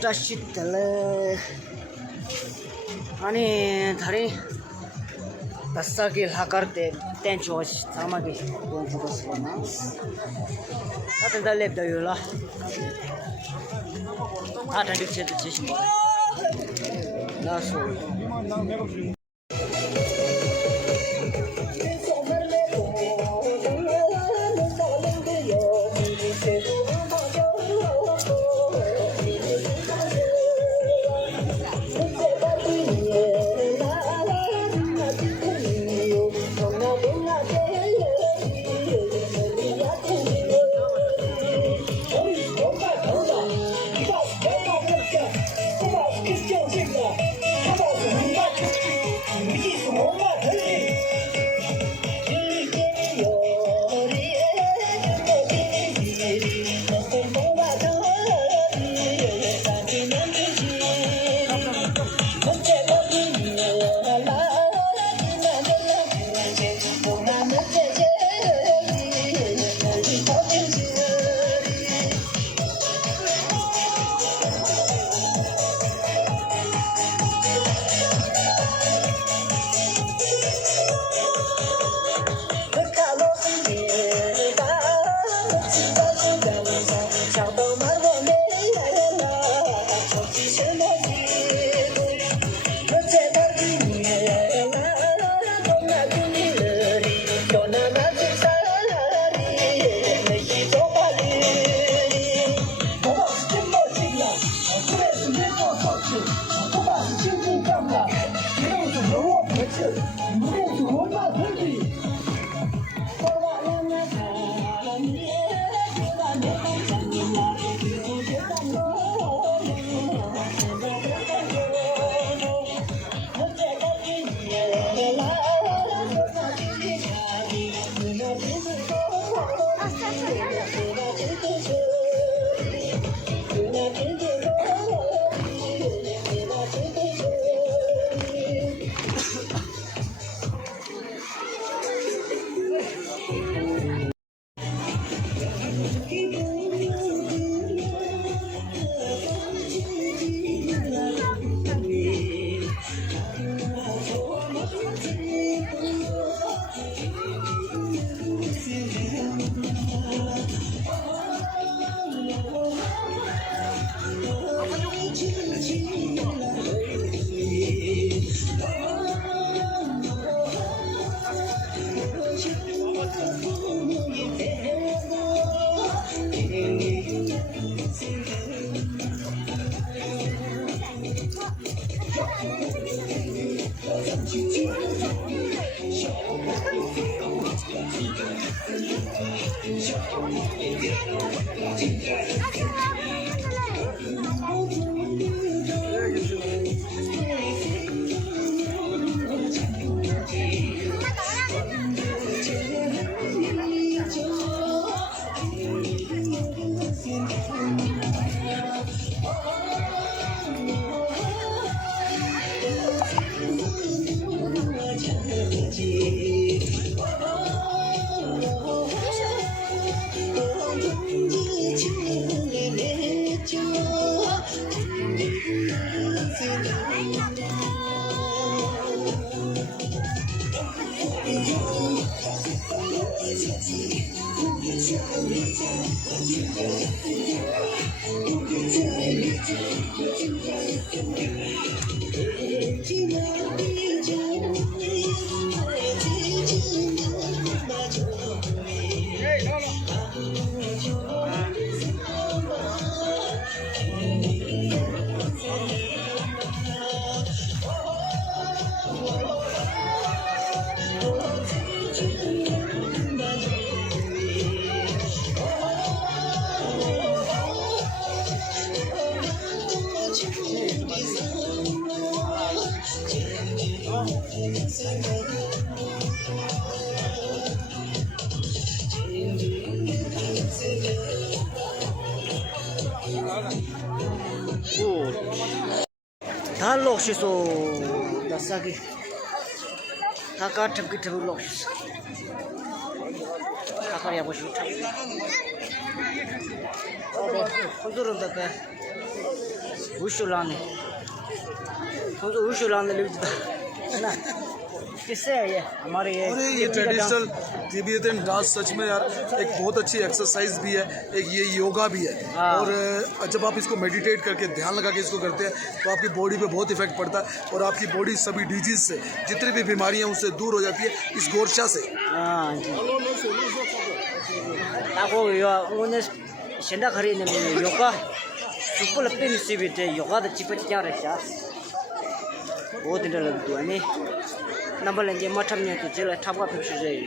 자식들 아니 다리 다싸기 하카르테 땡초시 사마기 돈 죽었으나 하여튼 달랩다 요라 다 죽체도 지신 거 나소 다 록시소 다싸기 다 까트기 트브 록시소 다카리아 보시고 참 혼돈은 다까 वुशु लाने हम तो वुशु लाने ले है ना किससे है ये हमारे अरे ये ट्रेडिशनल तिब्बतन डांस सच में यार एक बहुत अच्छी एक्सरसाइज भी है, एक ये योगा भी है। और जब आप इसको मेडिटेट करके ध्यान लगा के इसको करते हैं तो आपकी बॉडी पे बहुत इफेक्ट पड़ता है और आपकी बॉडी सभी डिजीज से जितनी भी बीमारियां उससे दूर हो जाती है इस गोरशा से। हाँ जी आपको ओने सेंडा खरी ने योगा सुपर पिन सीबीते योगा द चिपच क्या रहता बहुत दिन लग गया नहीं नंबर लेंगे मठम ने तो चला ठापा पे जाइए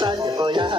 Saya